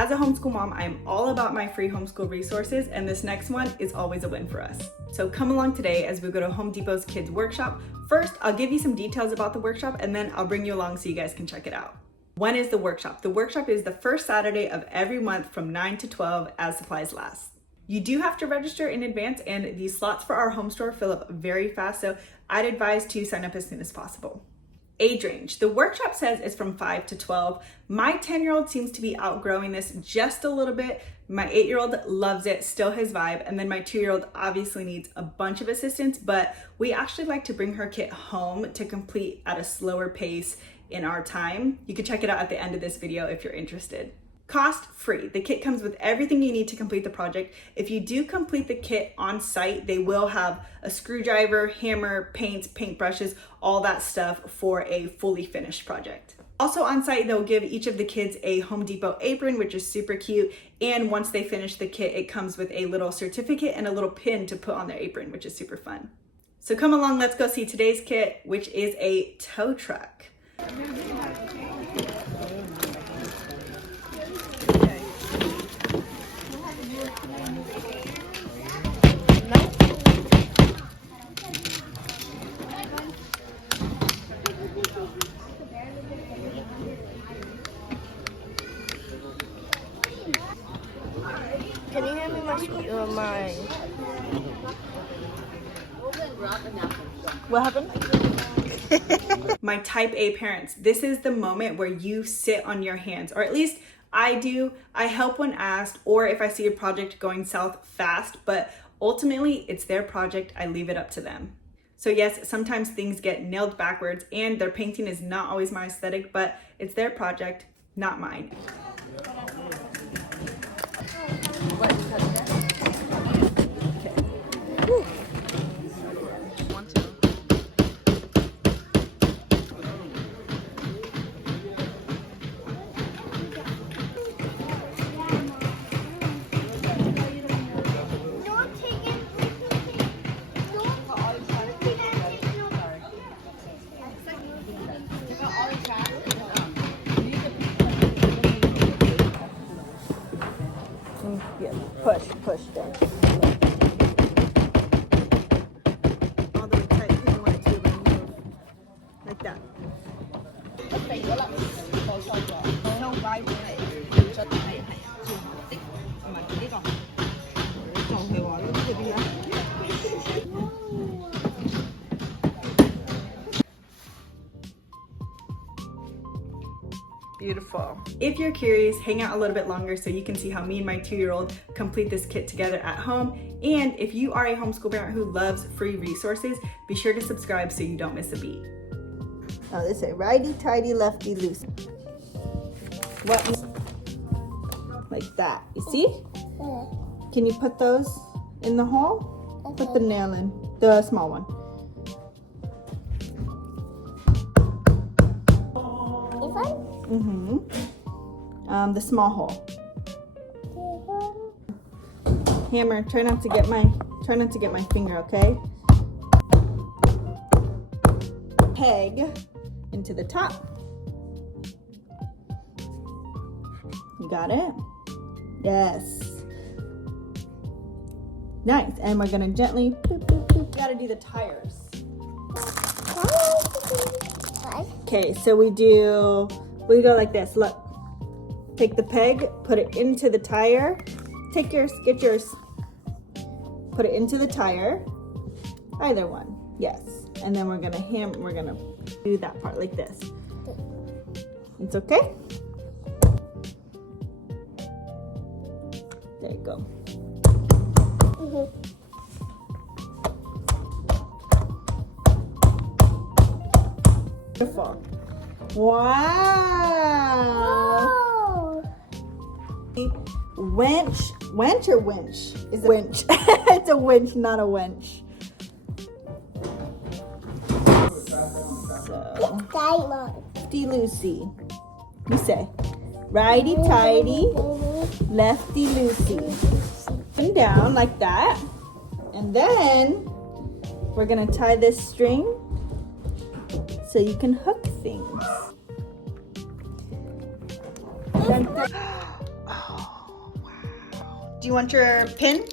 As a homeschool mom, I am all about my free homeschool resources, and this next one is always a win for us. So come along today as we go to Home Depot's Kids Workshop. First, I'll give you some details about the workshop, and then I'll bring you along so you guys can check it out. When is the workshop? The workshop is the first Saturday of every month from 9 to 12 as supplies last. You do have to register in advance, and the slots for our home store fill up very fast, so I'd advise to sign up as soon as possible. Age range. The workshop says it's from 5 to 12. My 10-year-old seems to be outgrowing this just a little bit. My 8-year-old loves it, still his vibe. And then my 2-year-old obviously needs a bunch of assistance, but we actually like to bring her kit home to complete at a slower pace in our time. You can check it out at the end of this video if you're interested. Cost free. The kit comes with everything you need to complete the project. If you do complete the kit on site, they will have a screwdriver, hammer, paints, paintbrushes, all that stuff for a fully finished project. Also on site, they'll give each of the kids a Home Depot apron, which is super cute. And once they finish the kit, it comes with a little certificate and a little pin to put on their apron, which is super fun. So come along, let's go see today's kit, which is a tow truck. Can you hand me my What happened? My type A parents, this is the moment where you sit on your hands, or at least I do. I help when asked, or if I see a project going south fast, but ultimately it's their project. I leave it up to them. So yes, sometimes things get nailed backwards and their painting is not always my aesthetic, but it's their project, not mine. Yeah, push down. All the way tight because you want it to move like that. Beautiful. If you're curious, hang out a little bit longer so you can see how me and my 2-year-old complete this kit together at home. And if you are a homeschool parent who loves free resources, be sure to subscribe so you don't miss a beat. Now this is righty tighty, lefty loose. What? Like that. You see? Can you put those in the hole? Okay. Put the nail in, the small one. The small hole. Hammer, try not to get my finger, okay? Peg into the top. You got it? Yes. Nice. And we're gonna gently boop, boop, boop. Gotta do the tires. Okay, so we go like this. Look. Take the peg, put it into the tire. Take yours, get yours. Put it into the tire. Either one, yes. And then we're gonna do that part like this. It's okay? There you go. Beautiful. Wow. Wench or winch? Is it winch? It's a winch, not a wench. So, lefty loosey. You say, righty tighty, lefty loosey. And down like that. And then we're gonna tie this string so you can hook things. Dun, dun. Oh. Do you want your pin?